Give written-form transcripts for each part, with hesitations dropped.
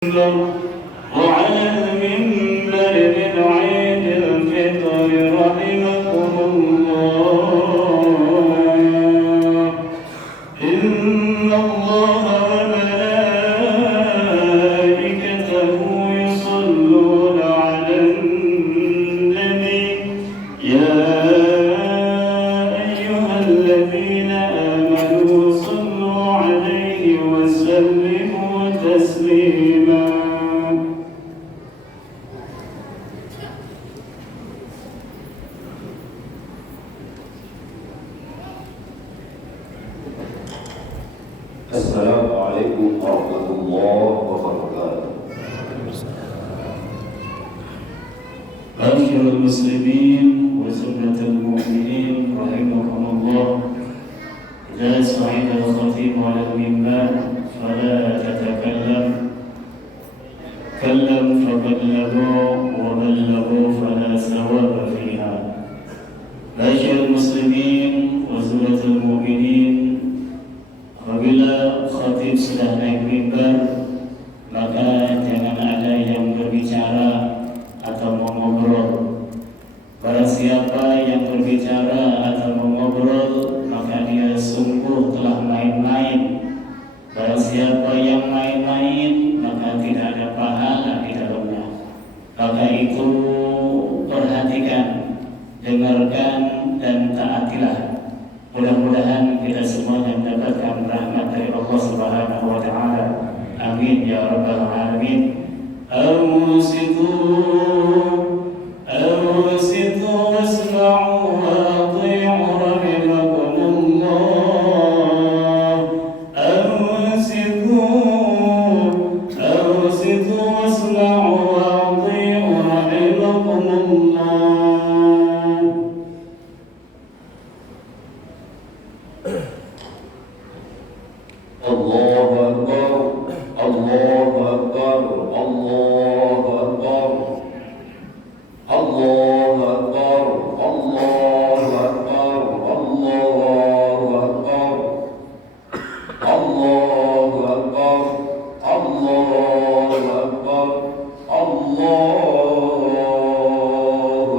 وعلى المنبر من عيد الفطر رحمكم الله إن الله وملائكته يصلون على النبي يا أيها الذين آمنوا صلوا عليه وسلموا تسليما. Assalamualaikum warahmatullahi wabarakatuh. معاشر المسلمين وزمرة المؤمنين رحمكم الله، إذا صعد الخطيب على المنبر فلا تتكلم، كلم فبلغوا وبلغوا فلا ثواب فيها. معاشر المسلمين وزمرة المؤمنين, apabila khatib sudah naik mimbar, maka jangan ada yang berbicara atau mengobrol. Barang siapa yang berbicara atau mengobrol, maka dia sungguh telah main-main. Barang siapa yang main-main, maka tidak ada pahala di dalamnya. Maka itu perhatikan, dengarkan, dan taatilah. Mudah-mudahan kita semuanya mendapatkan rahmat dari Allah Subhanahu wa Ta'ala. Amin ya rabbal alamin. أوسطوا واسمعوا وأطيعوا رحمكم الله. أوسطوا واسمعوا وأطيعوا رحمكم الله. Allahu Akbar, Allahu Akbar, Allahu Akbar, Allahu Akbar, Allahu Akbar, Allahu Akbar, Allahu Akbar, Allahu Akbar, Allahu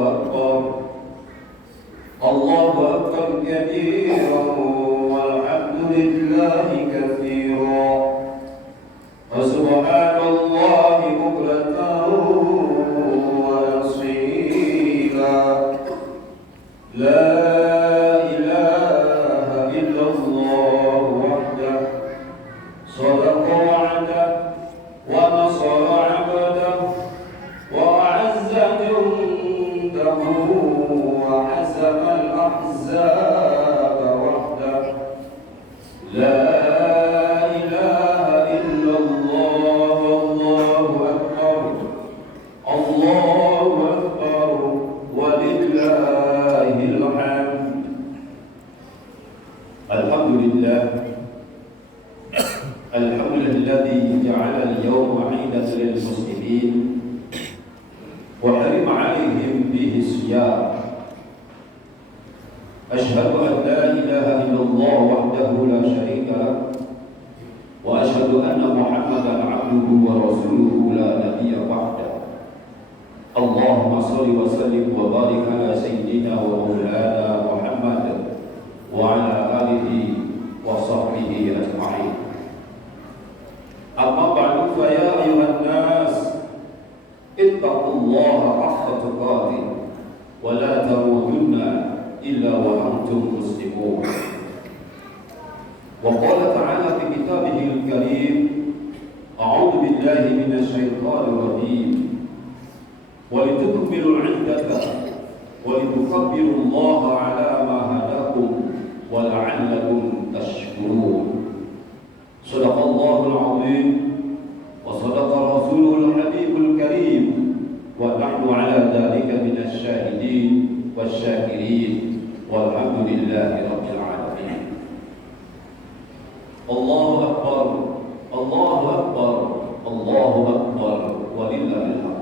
Akbar, Allahu Akbar kabiran walhamdulillahi katsiran wa subhanallahi bukratan wa asila. La ilaha illallah wahdah sadaqa wa'dah wa nasara 'abdah wa a'azza jundahu wa hazama al-ahzaba wahdah. La ilaha illallah, Allahu akbar, Allahu akbar, walillahil hamd. Alhamdulillah, alhamdulilladzi ja'ala al-yawma 'iidan lil muslimin wa harima 'alaihim bihi siyam. أشهد أن لا إله إلا الله وحده لا شريك له وأشهد أن محمدا عبده ورسوله لا نبي بعده. اللهم صل وسلم وبارك على سيدنا ومولانا محمد وعلى آله وصحبه أجمعين. أما بعد فيا أيها الناس اتقوا الله حق تقاته ولا تموتن إلا وأنتم مسلمون. وقال تعالى في كتابه الكريم: أعوذ بالله من الشيطان الرجيم ولتكملوا العدة ولتكبروا الله على ما هداكم ولعلكم تشكرون. صدق الله العظيم وصدق رسوله الحبيب الكريم ونحن على ذلك من الشاهدين والشاكرين والحمد لله رب العالمين. الله أكبر، الله أكبر، الله أكبر ولله الحمد.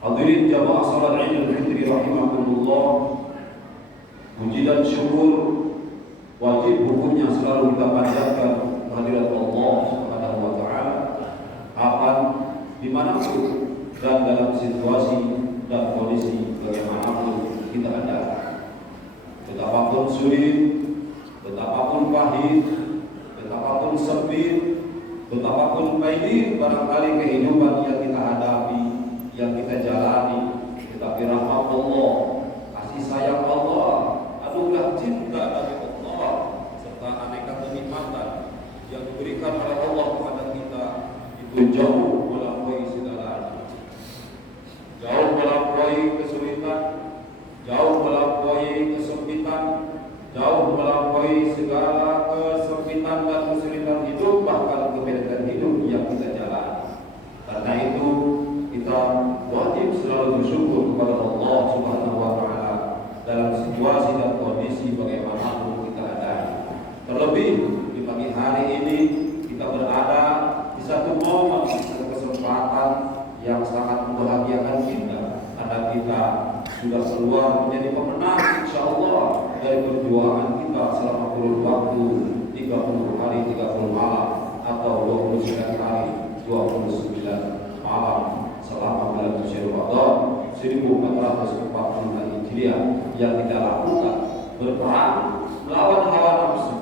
Hadirin jamaah salat Idul Fitri rahimakumullah. Puji dan syukur wajib hukumnya selalu kita panjatkan kehadirat Allah Subhanahu wa taala. Kapan dimanapun dan dalam situasi dan kondisi bagaimanapun kita ada. Betapapun sulit, betapapun pahit, betapapun sempit, betapapun pahit barangkali kehidupan yang kita hadapi, yang kita jalani, tetapi rahmat Allah, kasih sayang Allah, anugerah cinta dari Allah, serta aneka kenikmatan yang diberikan oleh Allah kepada kita itu jauh melampaui segalanya, jauh melampaui kesulitan, jauh melampaui kesempitan, jauh melampaui segala kesempitan dan kesulitan hidup, bahkan kebenaran hidup yang kita jalani. Karena itu kita wajib selalu bersyukur kepada Allah Subhanahu wa Ta'ala dalam situasi dan kondisi bagaimanapun kita ada. Terlebih di pagi hari ini kita berada di satu momen, satu kesempatan yang sangat membahagiakan kita, karena kita sudah keluar menjadi pemenang insyaallah dari perjuangan kita selama kurun waktu 30 hari 30 malam atau 29 hari 29 malam selama bulan suci Ramadan 1445 Hijriah yang kita lakukan berperang melawan hawa nafsu,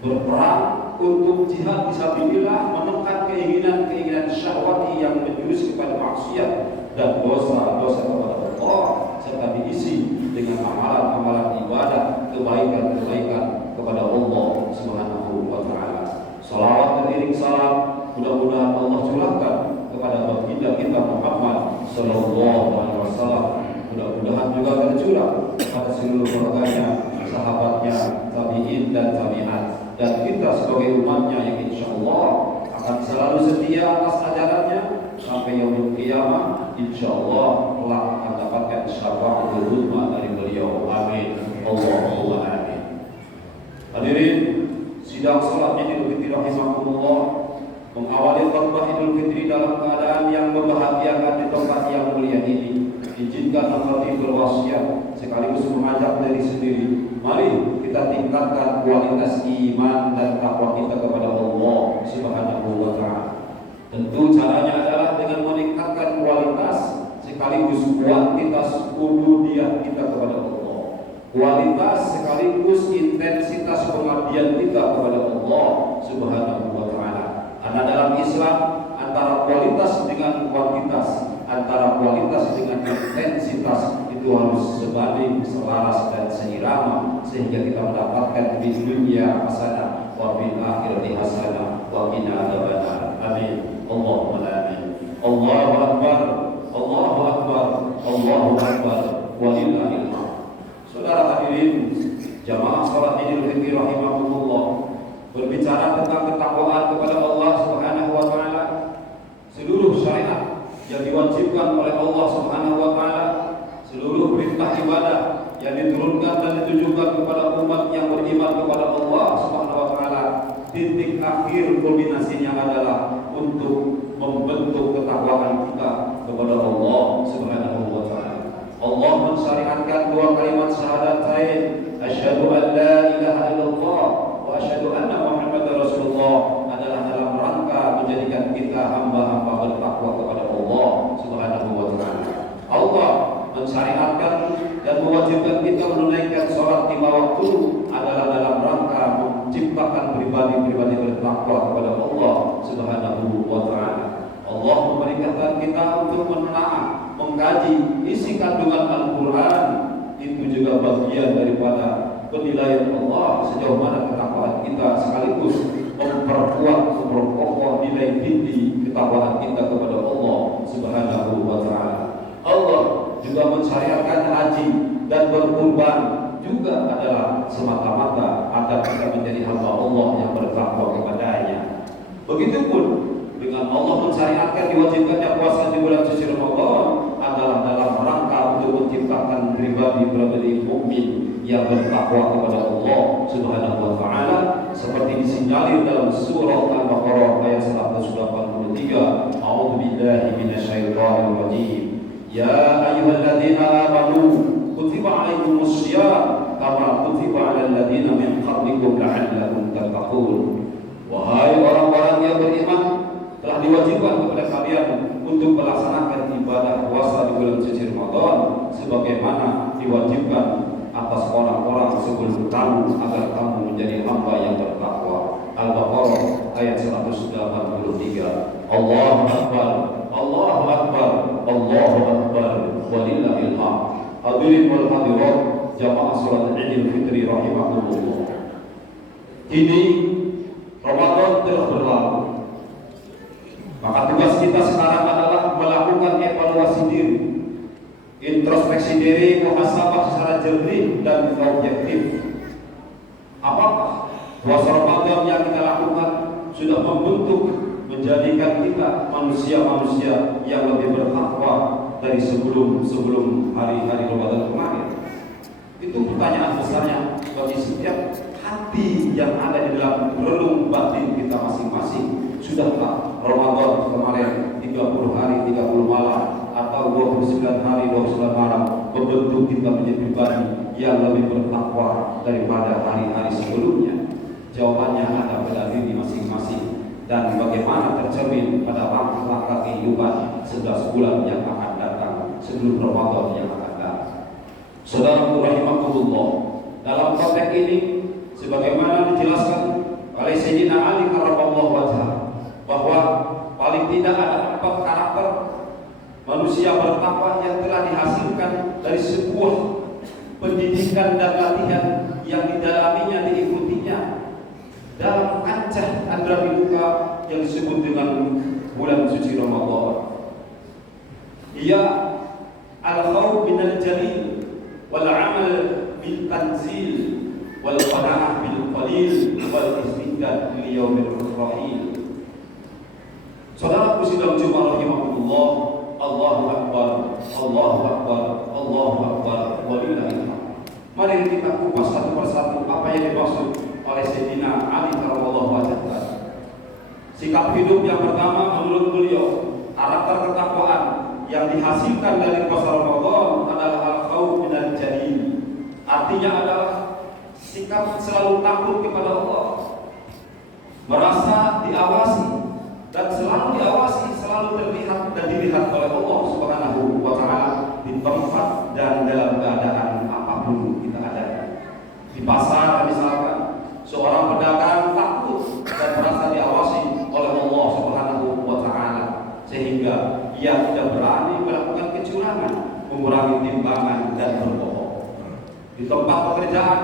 berperang untuk jihad fisabilillah, menekan keinginan-keinginan syahwati yang menjurus kepada maksiat dan dosa-dosa kepada Allah, serta diisi dengan amalan-amalan ibadah, kebaikan-kebaikan kepada Allah Subhanahu wa Ta'ala. Salawat beriring salam mudah-mudahan Allah curahkan kepada baginda kita Muhammad sallallahu alaihi wasallam, mudah-mudahan juga tercurah kepada seluruh keluarganya, sahabatnya, tabi'in dan tabi'at, dan kita sebagai umatnya yang insyaallah akan selalu setia atas ajarannya sampai yaumul qiyamah, insyaallah kelak akan mendapatkan syafaatul uzma dari beliau. Amin. Allahumma amin. Hadirin, sidang salat Idul Fitri rahimakumullah mengawali khutbah Idul Fitri dalam keadaan yang membahagiakan di tempat yang mulia ini. Izinkan hati berwasiat sekaligus mengajak diri sendiri. Mari kita tingkatkan kualitas iman dan takwa kita kepada Allah Subhanahu wa Ta'ala. Tentu caranya adalah dengan meningkatkan kualitas sekaligus kuantitas ubudiyah kita kepada Allah. Kualitas sekaligus intensitas pengabdian kita kepada Allah Subhanahu wa Ta'ala. Karena dalam Islam antara kualitas dengan kuantitas, antara kualitas dengan intensitas itu harus sebanding, selaras dan seirama, sehingga kita mendapatkan di dunia hasanah wa fil akhirati hasanah wa qina adzabannar. Amin. Allahumma amin. Allahu akbar. Allahu akbar. Allahu akbar. Walillahil hamd. Saudara hadirin, jamaah salat Idul Fitri rahimakumullah, berbicara tentang ketakwaan kepada Allah Subhanahu wa Ta'ala, seluruh syariat yang diwajibkan oleh Allah Subhanahu wa Ta'ala, seluruh perintah ibadah yang diturunkan dan ditujukan kepada umat yang beriman kepada Allah Subhanahu wa Ta'ala, titik akhir kulminasinya adalah untuk membentuk ketakwaan kita kepada Allah Subhanahu wa Ta'ala. Allah mensyariatkan dua kalimat syahadat, asyhadu an la ilaha illallah wa asyhadu anna Muhammadar Rasulullah, adalah dalam rangka menjadikan kita hamba-hamba bertakwa kepada Allah Subhanahu wa Ta'ala. Allah mensyariatkan dan mewajibkan kita menunaikan sholat 5 waktu adalah dalam rangka menciptakan pribadi-pribadi bertakwa kepada Allah Subhanahu wa Ta'ala. Allah memerintahkan kita untuk menelaah, mengkaji isi kandungan Al-Quran. Itu juga bagian daripada penilaian Allah sejauh mana ketakwaan kita, sekaligus memperkuat, memperkokoh nilai inti ketakwaan kita kepada Allah Subhanahu wa Ta'ala. Allah juga mensyariatkan haji dan berkurban juga adalah semata-mata agar kita menjadi hamba Allah yang bertakwa kepadanya. Begitupun dengan Allah mensyariatkan diwajibkannya puasa di bulan suci Ramadan adalah dalam rangka untuk menciptakan pribadi-pribadi mukmin yang bertakwa kepada Allah Subhanahu wa Ta'ala, seperti disinyalir dalam surah Al-Baqarah ayat 183. A'udzu billahi minasyaitonir rajim. Ya ayyuhalladzina amanu kutiba 'alaikumus syiyam kama kutiba 'alal ladzina min qablikum la'allakum tattaqun. Wahai orang-orang yang beriman, telah diwajibkan kepada kalian untuk melaksanakan ibadah puasa di bulan suci Ramadan sebagaimana diwajibkan atas orang-orang sebelum kamu agar kamu menjadi hamba yang bertakwa. Al-Baqarah ayat 183. Allahu Akbar, Allahu Akbar, Allahu Akbar, walillahil hamd. Hadirin wal hadirat jamaah salat Idul Fitri rahimakumullah. Kini Ramadan telah berlalu. Maka tugas kita sekarang adalah melakukan evaluasi diri, introspeksi diri, muhasabah secara jernih dan objektif. Apakah puasa Ramadan yang kita lakukan sudah membentuk, menjadikan kita manusia-manusia yang lebih bertakwa dari sebelum hari-hari Ramadan kemarin? Itu pertanyaan besarnya bagi setiap hati yang ada di dalam relung batin kita masing-masing. Sudahkah Ramadan kemarin 30 hari 30 malam atau 29 hari 29 malam membentuk kita menjadi pribadi yang lebih bertakwa daripada hari-hari sebelumnya? Jawabannya ada pada diri masing-masing dan bagaimana tercermin pada langkah-langkah kehidupan 11 bulan yang akan datang sebelum Ramadan yang akan datang. Saudaraku rahimakumullah, dalam konteks ini sebagaimana dijelaskan oleh Sayyidina Ali karramallahu wajhah bahwa paling tidak ada 4 karakter manusia bertakwa yang telah dihasilkan dari sebuah pendidikan dan latihan yang didalaminya, diikutinya dalam kancah andrabimuka yang disebut dengan bulan suci Ramadan. Ia al-khawf minal jalil wal amal bil tanzil wal qana'ah bil qalil wal istidad li yaumil rahil. Saudaraku sidang Jumat rahimahullah, Allahu Akbar, Allahu Akbar, Allahu Akbar, walillahil hamd. Mari kita kupas satu persatu apa yang dimaksud oleh Sayyidina Ali karramallahu wajhah. Sikap hidup yang pertama menurut beliau, karakter ketakwaan yang dihasilkan dari puasa Ramadan adalah al-khawf minal jalil. Artinya adalah sikap selalu takut kepada Allah, merasa diawasi dan selalu diawasi, selalu terlihat dan dilihat oleh Allah Subhanahu wa taala di tempat dan dalam keadaan apapun kita ada. Di pasar misalkan, seorang pedagang takut dan merasa diawasi oleh Allah Subhanahu wa taala sehingga ia tidak berani melakukan kecurangan, mengurangi timbangan dan berbohong. Di tempat pekerjaan,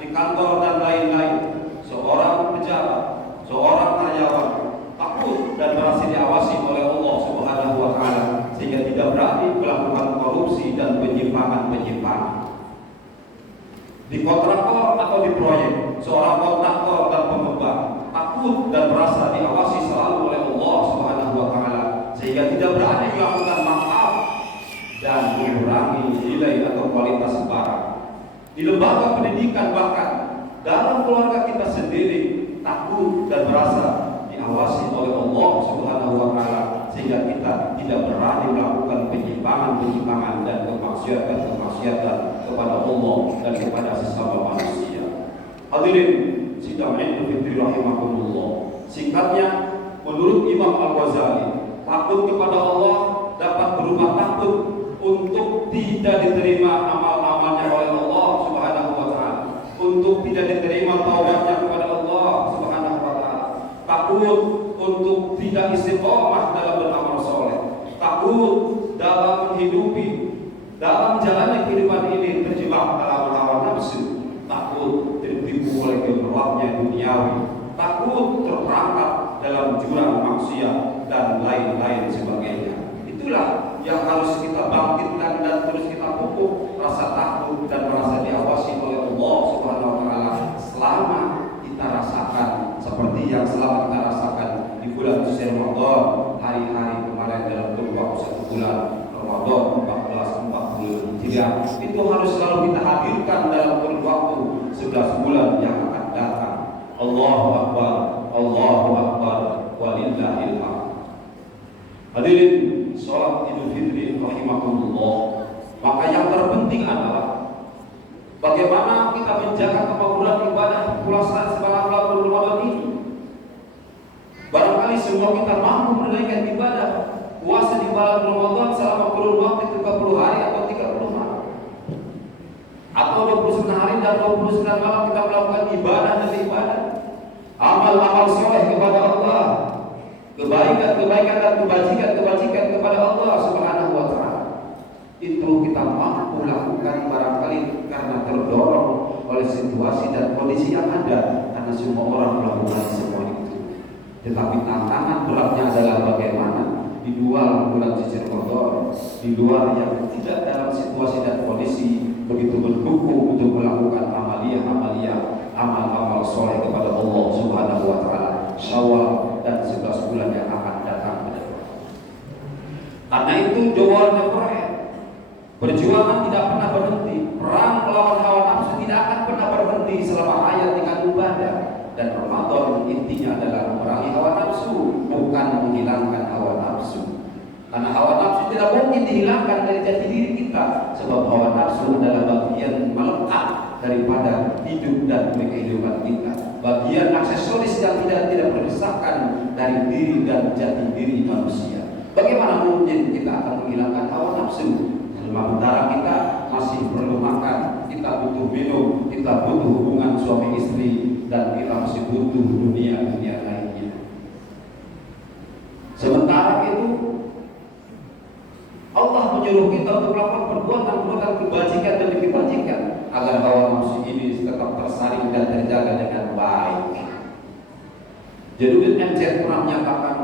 di kantor dan lain-lain, seorang pejabat, seorang karyawan takut dan merasa diawasi oleh Allah Subhanahu wa taala sehingga tidak berani melakukan korupsi dan penyimpangan. Di kontraktor atau di proyek, seorang kontraktor dan pengembang takut dan merasa diawasi selalu oleh Allah Subhanahu wa taala sehingga tidak berani melakukan maaf dan mengurangi nilai atau kualitas barang. Di lembaga pendidikan bahkan dalam keluarga kita sendiri takut dan merasa diawasi oleh Allah Subhanahu wa taala sehingga kita tidak berani melakukan penyimpangan dan kemaksiatan kepada Allah dan kepada sesama manusia. Hadirin sidang Idul Fitri rahimakumullah. Singkatnya, menurut Imam Al-Ghazali, takut kepada Allah dapat berupa takut untuk tidak diterima amal-amalnya oleh Allah Subhanahu wa taala, untuk tidak diterima taubatnya kepada Allah Subhanahu wa taala, takut untuk tidak istiqomah dalam beramal soleh, takut dalam menghidupi dalam jalannya kehidupan ini terjebak dalam hawa nafsu, takut tertipu oleh gemerlapnya duniawi, takut terperangkap dalam jurang maksiat dan lain-lain sebagainya. Itulah yang harus kita bangkitkan dan terus kita pupuk, rasa takut dan merasa diawasi oleh Allah Subhanahu wa taala selama kita rasakan seperti yang selama kita rasakan di bulan suci Ramadan, hari-hari kemarin dalam waktu 1 bulan Ramadan 1440 Hijriah. Itu harus selalu kita hadirkan dalam kurun waktu 11 bulan yang akan datang. Allahu Akbar, Allahu Akbar, walillahil hamd. Hadirin salat Idul Fitri rahimakumullah. Maka yang terpenting adalah bagaimana kita menjaga kemakmuran ibadah puasa selama bulan Ramadan ini. Barangkali semua kita mampu menunaikan ibadah puasa di bulan Ramadan selama kurun waktu 30 hari atau 30 malam atau 29 hari dan 29 malam kita melakukan ibadah dan ibadah, amal-amal soleh kepada Allah, kebaikan-kebaikan dan kebajikan kepada Allah Subhanahu wa Ta'ala. Itu kita mampu lakukan barangkali karena terdorong oleh situasi dan kondisi yang ada, karena semua orang melakukan semua itu. Tetapi tantangan beratnya adalah bagaimana di luar bulan suci Ramadan, di luar yang tidak dalam situasi dan kondisi begitu mendukung untuk melakukan amal-amal soleh kepada Allah Subhanahu wa Ta'ala, Syawal dan 11 bulan yang akan datang ke depan. Karena itu jawabannya perjuangan tidak pernah berhenti, perang melawan hawa nafsu tidak akan pernah berhenti selama hayat dengan ibadah. Dan Ramadan intinya adalah memerangi hawa nafsu, bukan menghilangkan hawa nafsu. Karena hawa nafsu tidak mungkin dihilangkan dari jati diri kita, sebab hawa nafsu adalah bagian melekat daripada hidup dan kehidupan kita, bagian aksesoris yang tidak berpisahkan dari diri dan jati diri manusia. Bagaimana mungkin kita akan menghilangkan hawa nafsu? Sementara kita masih perlu makan, kita butuh minum, kita butuh hubungan suami istri, dan kita masih butuh dunia lainnya. Sementara itu Allah menyuruh kita untuk melakukan perbuatan kebajikan dan kebajikan agar hawa nafsu ini tetap tersaring dan terjaga dengan baik. Jalaluddin MZ pernah menyatakan,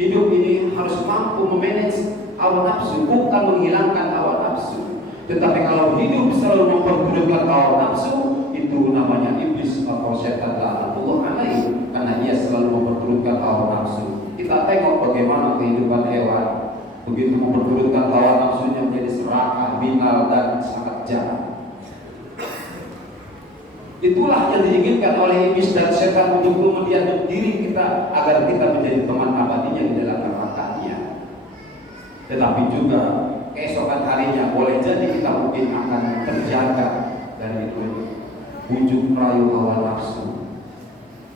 hidup ini harus mampu memanage hawa nafsu, bukan menghilangkan hawa nafsu. Tetapi kalau hidup selalu memperburukkan hawa nafsu, itu namanya iblis atau setan laknatullah alaihi, karena ia selalu memperburukkan hawa nafsu. Kita tengok bagaimana kehidupan hewan, begitu memperburukkan hawa nafsunya menjadi serakah, binal dan sangat jahat. Itulah yang diinginkan oleh iblis dan setan untuk kemudian diri kita agar kita menjadi teman abadinya di dalam nerakanya. Tetapi juga keesokan harinya boleh jadi kita mungkin akan terjaga dari itu bujuk rayu hawa nafsu.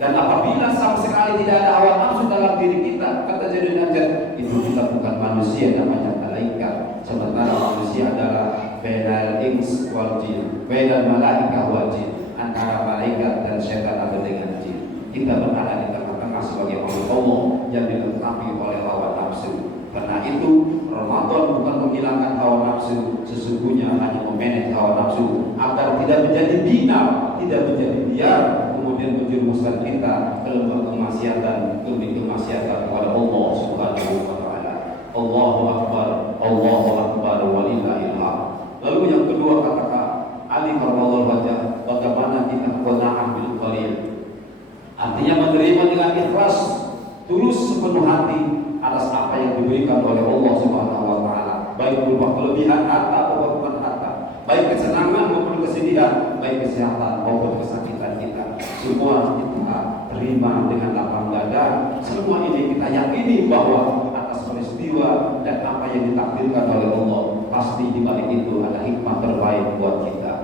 Dan apabila sama sekali tidak ada hawa nafsu dalam diri kita, kata Jalaluddin, itu kita bukan manusia, namanya malaikat. Sementara manusia adalah bainal ins wal jin, bainal malaikah wal jin, antara malaikat dan setan atau dengan jin. Kita berada di tengah-tengah sebagai makhluk Allah yang dilengkapi oleh hawa nafsu. Karena itu Ramadan bukan menghilangkan hawa nafsu, sesungguhnya hanya memanage hawa nafsu agar tidak menjadi bina, tidak menjadi biar kemudian menjerumuskan kita ke lembah kemaksiatan kepada Allah Subhanahu wa Ta'ala. Allahu Akbar walillahil hamd. Lalu yang kedua katakan Ali karramallahu wajah, bagaimana kita qanaah bil qalil, artinya menerima dengan ikhlas, tulus sepenuh hati atas apa yang diberikan oleh Allah Subhanahu wa Ta'ala, baik berupa kelebihan harta maupun kekurangan harta, baik kesenangan maupun kesedihan, baik kesehatan maupun kesakitan kita, semua kita terima dengan lapang dada. Semua ini kita yakini bahwa atas peristiwa dan apa yang ditakdirkan oleh Allah, pasti di balik itu ada hikmah terbaik buat kita.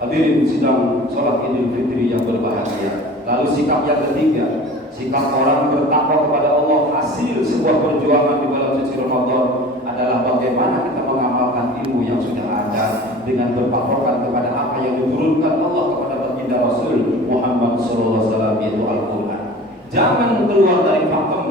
Hadirin sidang sholat Idul Fitri yang berbahagia. Lalu sikap yang ketiga, sikap orang bertakwa kepada Allah hasil sebuah perjuangan di bulan suci Ramadan adalah bagaimana kita mengamalkan ilmu yang sudah ada dengan berpatokan kepada apa yang diturunkan Allah kepada baginda Rasul Muhammad SAW, yaitu Al-Quran. Jangan keluar dari pakem,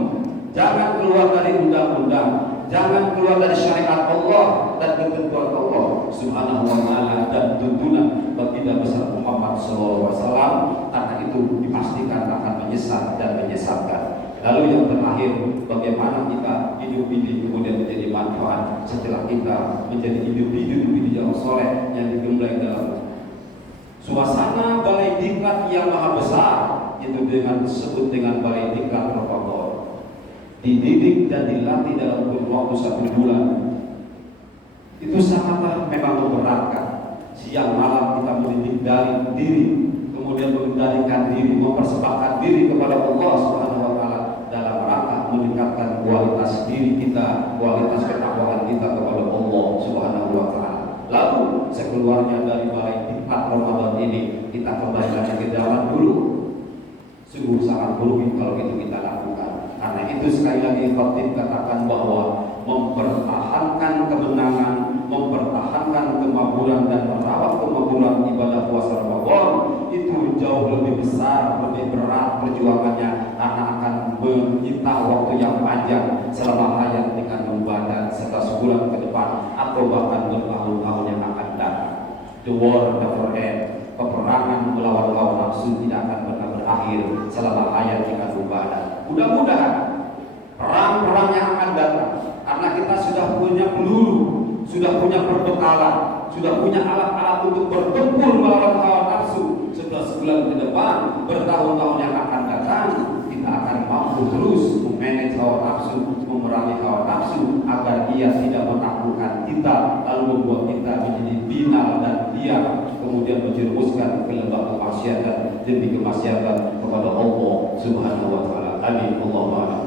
jangan keluar dari undang-undang, jangan keluar dari syariat Allah dan ketentuan Allah Subhanahu wa Ta'ala dan tuntunan baginda besar Muhammad SAW, karena itu dipastikan akan menyesat dan menyesatkan. Lalu yang terakhir, bagaimana kita hidup ini kemudian menjadi manfaat setelah kita menjadi hidup yang soleh yang digembleng dalam suasana balai diklat yang maha besar, itu dengan disebut dengan balai diklat Ramadan. Dididik dan dilatih dalam kurun waktu 1 bulan, itu sangatlah memang memberatkan. Siang malam kita mendidik diri, kemudian mengendalikan diri, mempersembahkan diri kepada Allah Subhanahu wa Ta'ala dalam rangka meningkatkan kualitas diri kita, kualitas ketakwaan kita kepada Allah Subhanahu wa Ta'ala. Lalu sekeluarnya dari balai diklat Ramadan ini, kita kembali lagi ke jalan dulu. Sungguh sangat buruk kalau itu kita lakukan. Karena itu itu sekali lagi khatib katakan bahwa mempertahankan kemenangan, mempertahankan kemakmuran dan merawat kemakmuran ibadah puasa Ramadan itu jauh lebih besar, lebih berat perjuangannya, karena akan menyita waktu yang panjang selama hayat dengan membadan serta sebulan ke depan atau bahkan bertahun-tahun yang akan datang. The war never ends. Peperangan melawan hawa nafsu tidak akan pernah berakhir selama hayat dengan membadan. Mudah-mudahan perang-perang yang akan datang, karena kita sudah punya peluru, sudah punya perbekalan, sudah punya alat-alat untuk bertempur melawan hawa nafsu. Setelah sebulan ke depan, bertahun-tahun yang akan datang, kita akan mampu terus memanage hawa nafsu, memerangi hawa nafsu agar dia tidak menaklukkan kita, lalu membuat kita menjadi binal dan diam, kemudian menjerumuskan ke lembah kemaksiatan demi kemaksiatan kepada Allah Subhanahu wa taala. Amin. Allahu akbar.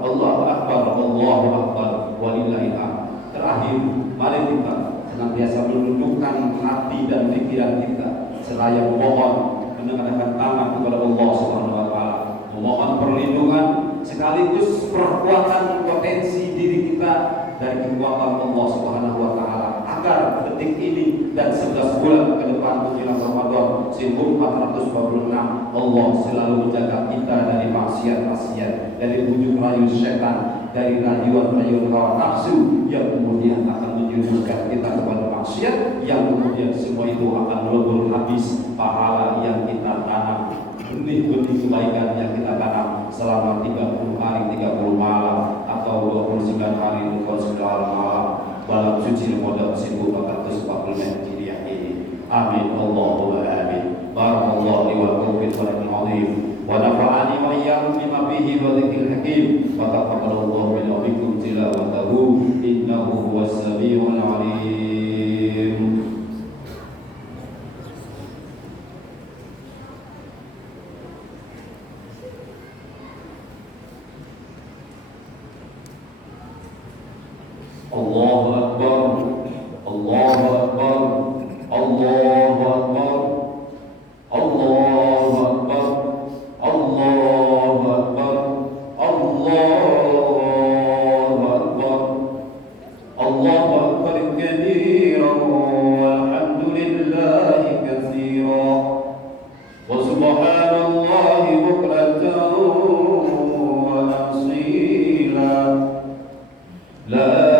Allahu akbar. Allahu akbar. Walillahil hamd. Terakhir, mari kita senantiasa menundukkan hati dan pikiran kita seraya memohon, menengadahkan tangan kepada Allah Subhanahu wa taala, memohon perlindungan sekaligus perkuatan potensi diri kita dari kekuatan Allah Subhanahu wa taala, agar detik ini dan 11 bulan ke depan menjelang Ramadan 1426 Allah selalu menjaga kita dari maksiat-maksiat, dari bujuk rayu setan, dari rayuan-rayuan hawa nafsu yang kemudian akan menjerumuskan kita kepada maksiat, yang kemudian semua itu akan melebur habis pahala yang kita tanam, benih-benih kebaikan yang kita tanam selama 30 hari 30 malam atau 29 hari 29 malam malam suci Ramadan 1440 Hijriah ini. Amin. Allahumma amin. Barakallahu li wa lakum fil Qur'anil azim wa nafa'ani wa iyyakum bima fihi wa dzikril hakim wa taqabbalallahu minna wa minkum tilawatahu innahu huwas samiul alim. Allahu akbar. Allahu akbar. Allahu akbar. Allahu akbar. Allahu akbar. Allahu akbar. Allahu akbar kabiran walhamdulillahi katsiran wa subhanallahi bukratan wa asila. La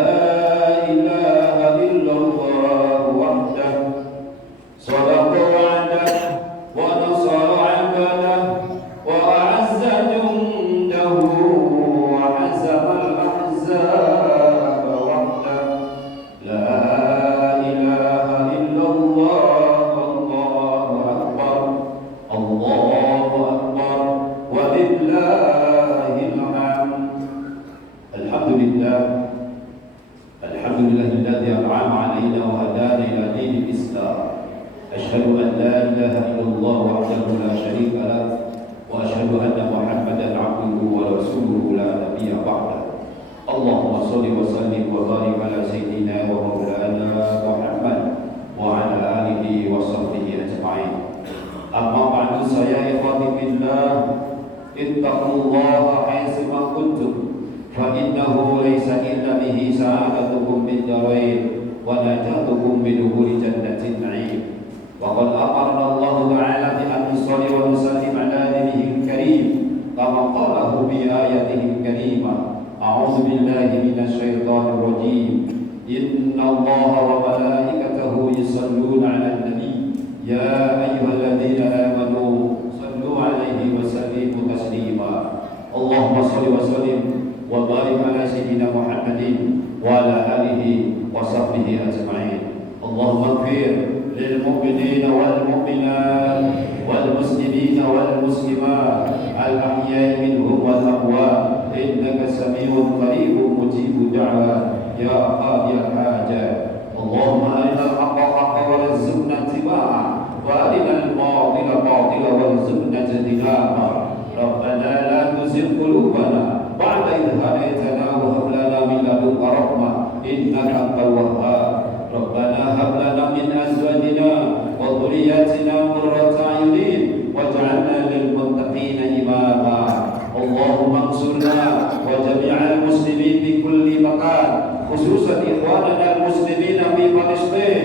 Allahumma انصرنا وجميع المسلمين في كل مكان خصوصا إخواننا المسلمين في فلسطين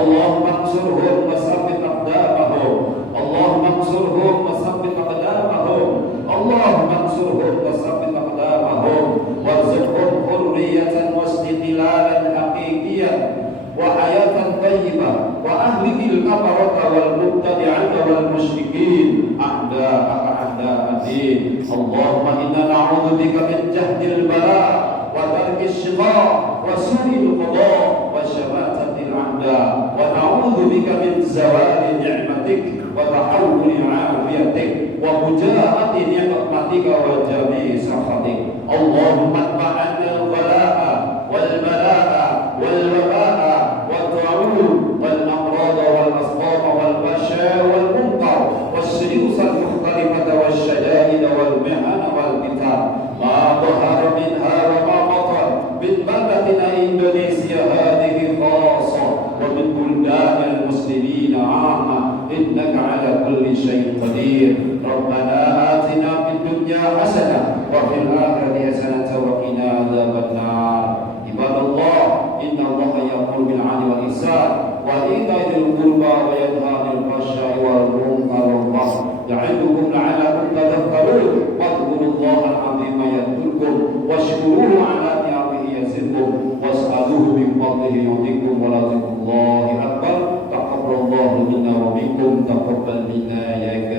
اللهم انصرهم وثبت أقدامهم اللهم انصرهم وثبت أقدامهم اللهم انصرهم وثبت أقدامهم وارزقهم حرية واستقلالا حقيقيا وحياة طيبة وأهلك الكفرة والمبتدعة والمشركين أعداء الدين اللهم إنا نعوذ بك من جهد البلاء وترك الشقاء وسوء القضاء وشماتة الأعداء ونعوذ بك من زوال نعمتك وتحول عافيتك وفجاءة نعمتك وجميع سخطك اللهم ادفع عنا الغلاء والبلاء والوباء والطاعون والأمراض والأسقاط والبشاء والمنكر والسيوس المختلفة والشدائد والمحن والقتال ما ظهر منها وما بطن من بلدنا إندونيسيا هذه خاصة ومن بلدان المسلمين عامة إنك على كل شيء قدير ربنا آتنا في الدنيا حسنة وفي الآخرة حسنة وقنا عذاب النار عباد الله إن الله يأمر بالعدل والإحسان وإيتاء ذي القربى وينهى عن الفحشاء والمنكر والبغي يعظكم لعلكم تذكرون واذكروا الله العظيم يذكركم واشكروه على نعمه يزدكم واسألوه من فضله يعطيكم ولذكر الله أكبر تقبل الله منا ومنكم تقبل منا يا